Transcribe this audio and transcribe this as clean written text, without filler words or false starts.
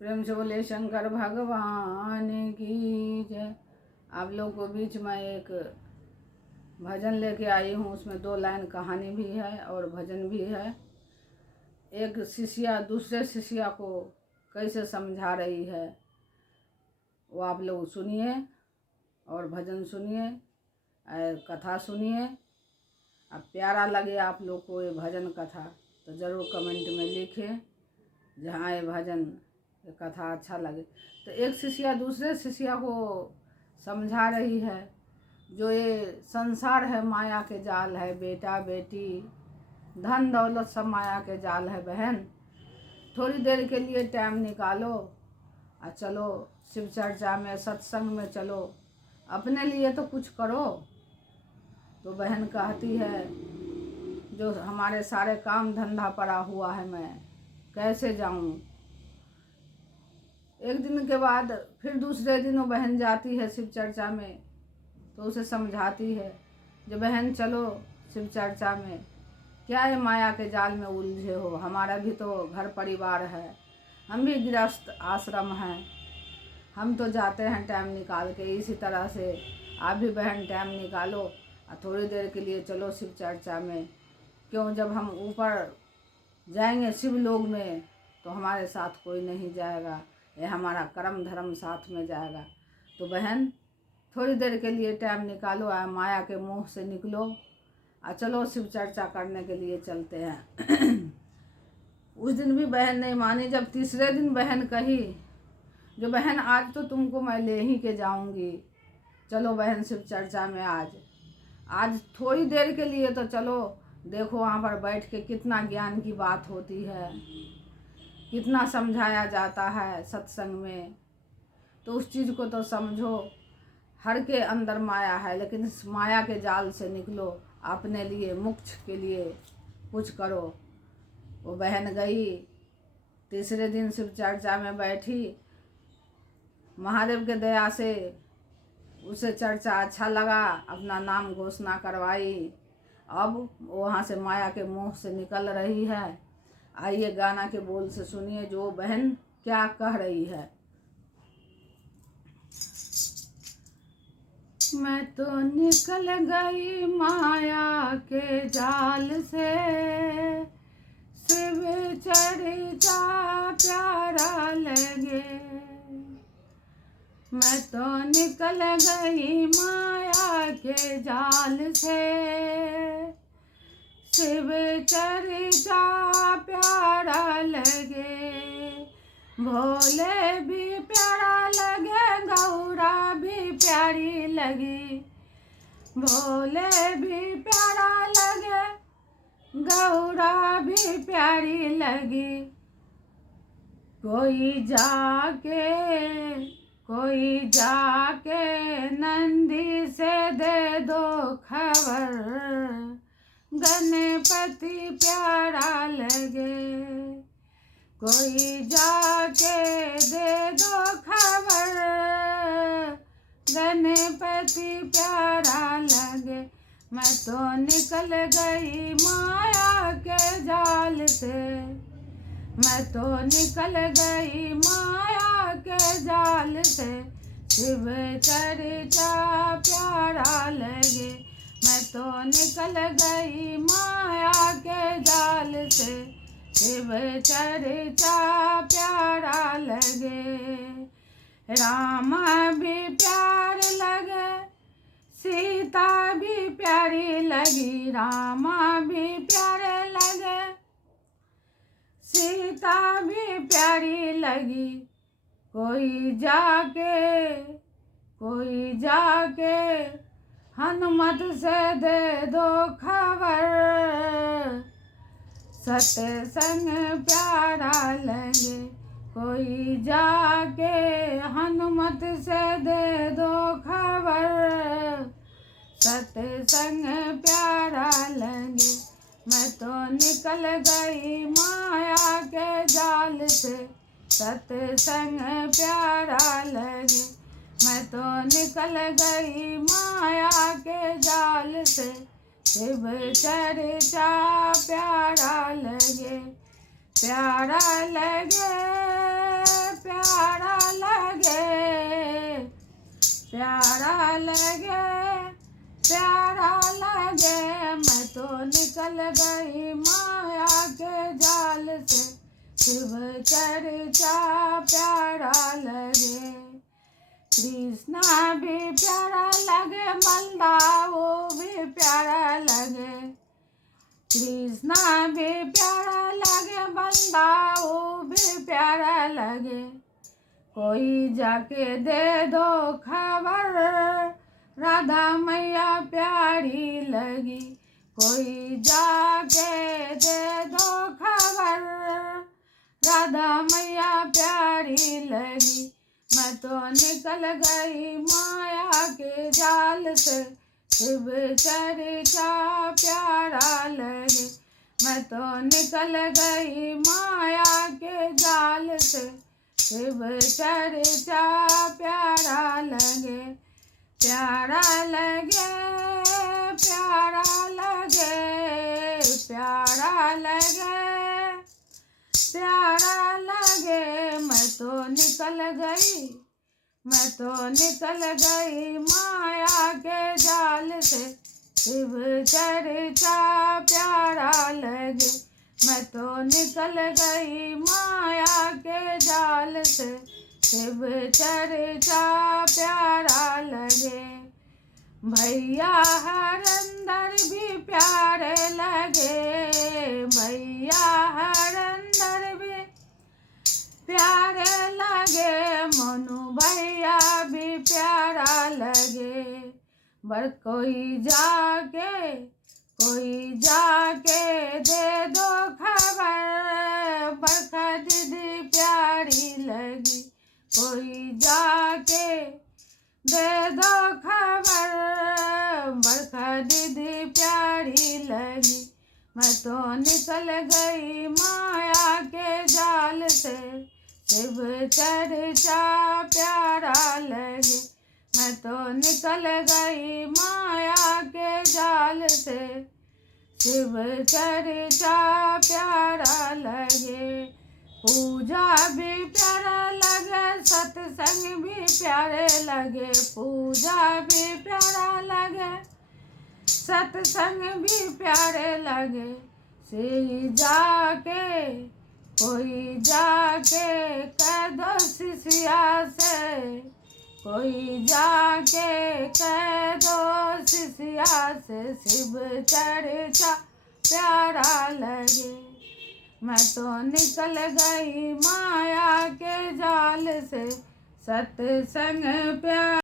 प्रेम से बोले शंकर भगवान की जय। आप लोगों को बीच में एक भजन लेके आई हूँ, उसमें 2 लाइन कहानी भी है और भजन भी है। एक शिष्या दूसरे शिष्या को कैसे समझा रही है वो आप लोग सुनिए और भजन सुनिए, कथा सुनिए। अब प्यारा लगे आप लोग को ये भजन कथा तो ज़रूर कमेंट में लिखें, जहाँ ये भजन ये कथा अच्छा लगे। तो एक शिष्या दूसरे शिष्या को समझा रही है, जो ये संसार है माया के जाल है, बेटा बेटी धन दौलत सब माया के जाल है। बहन थोड़ी देर के लिए टाइम निकालो और चलो शिव चर्चा में, सत्संग में चलो, अपने लिए तो कुछ करो। तो बहन कहती है, जो हमारे सारे काम धंधा पड़ा हुआ है, मैं कैसे जाऊं। एक दिन के बाद फिर दूसरे दिन वो बहन जाती है शिव चर्चा में, तो उसे समझाती है, जो बहन चलो शिव चर्चा में, क्या है माया के जाल में उलझे हो, हमारा भी तो घर परिवार है, हम भी गृहस्थ आश्रम हैं, हम तो जाते हैं टाइम निकाल के। इसी तरह से आप भी बहन टाइम निकालो और थोड़ी देर के लिए चलो शिव चर्चा में। क्यों, जब हम ऊपर जाएंगे शिव लोक में तो हमारे साथ कोई नहीं जाएगा, ये हमारा कर्म धर्म साथ में जाएगा। तो बहन थोड़ी देर के लिए टाइम निकालो और माया के मुँह से निकलो और चलो शिव चर्चा करने के लिए चलते हैं। उस दिन भी बहन नहीं मानी। जब तीसरे दिन बहन कही, जो बहन आज तो तुमको मैं ले ही के जाऊंगी, चलो बहन शिव चर्चा में आज थोड़ी देर के लिए तो चलो, देखो वहाँ पर बैठ के कितना ज्ञान की बात होती है, कितना समझाया जाता है सत्संग में। तो उस चीज़ को तो समझो, हर के अंदर माया है, लेकिन इस माया के जाल से निकलो, अपने लिए मोक्ष के लिए कुछ करो। वो बहन गई, तीसरे दिन शिव चर्चा में बैठी, महादेव के दया से उसे चर्चा अच्छा लगा, अपना नाम घोषणा करवाई। अब वहाँ से माया के मुंह से निकल रही है। आइए गाना के बोल से सुनिए जो बहन क्या कह रही है। मैं तो निकल गई माया के जाल से, शिव चर्चा प्यारा लगे। मैं तो निकल गई माया के जाल से, शिव चर्चा प्यारा लगे। भोले भी प्यारा लगे, गौरा भी प्यारी लगी। भोले भी प्यारा लगे, गौरा भी प्यारी लगी। कोई जाके नंदी से दे दो खबर, गणपति प्यारा लगे। कोई जाके दे दो खबर, गणपति प्यारा लगे। मैं तो निकल गई माया के जाल से, मैं तो निकल गई माया के जाल से, शिव चर्चा प्यारा लगे। मैं तो निकल गई माया के जाल से, शिव चर्चा प्यारा लगे। राम भी प्यार लगे, सीता भी प्यारी लगी। राम भी प्यारे लगे, सीता भी प्यारी लगी। कोई जाके हनुमत से दे दो खबर, सत्संग प्यारा लगे। कोई जाके हनुमत से दे दो खबर, सत्संग प्यारा लगे। मैं तो निकल गई माया के जाल से, सत्संग प्यारा लगे। मैं तो निकल गई माया के जाल से, शिव चर्चा प्यारा लगे। प्यारा लगे, प्यारा लगे, प्यारा लगे, प्यारा लगे। मैं तो निकल गई माया के जाल से, शिव चर्चा प्यारा लगे। कृष्णा भी प्यारा लगे, बलदा वो भी प्यारा लगे। कृष्णा भी प्यारा लगे, बलदा वो भी प्यारा लगे। कोई जाके दे दो खबर, राधा मैया प्यारी लगी। कोई जाके दे दो खबर, राधा मैया प्यारी लगी। मैं तो निकल गई माया के जाल से, शिव चर्चा प्यारा लगे। मैं तो निकल गई माया के जाल से, शिव चर्चा प्यारा लगे। प्यारा लगे, प्यारा लगे, प्यारा लगे, प्यारा लगे। मैं तो निकल गई, मैं तो निकल गई माया के जाल से, शिव चर्चा प्यारा लगे। मैं तो निकल गई माया के जाल से, शिव चर्चा प्यारा लगे। भैया हरंदर भी प्यारे लगे, भैया हरंदर भी प्यारे लगे। मनु भैया भी प्यारा लगे। बर कोई जाके दे दो खबर, बरखा दीदी प्यारी लगी। कोई जाके दे दो खबर, बरखा दीदी प्यारी लगी। मैं तो निकल गई माया के जाल से, शिव चर्चा प्यारा लगे। मैं तो निकल गई माया के जाल से, शिव चर्चा प्यारा लगे। पूजा भी प्यारा लगे, सत्संग भी प्यारे लगे। पूजा भी प्यारा लगे, सत्संग भी प्यारे लगे। कोई जाके कह दो शिष्या से, कोई जाके कह दो शिष्या से, शिव चर्चा प्यारा लगे। मैं तो निकल गई माया के जाल से, सत्संग प्यारा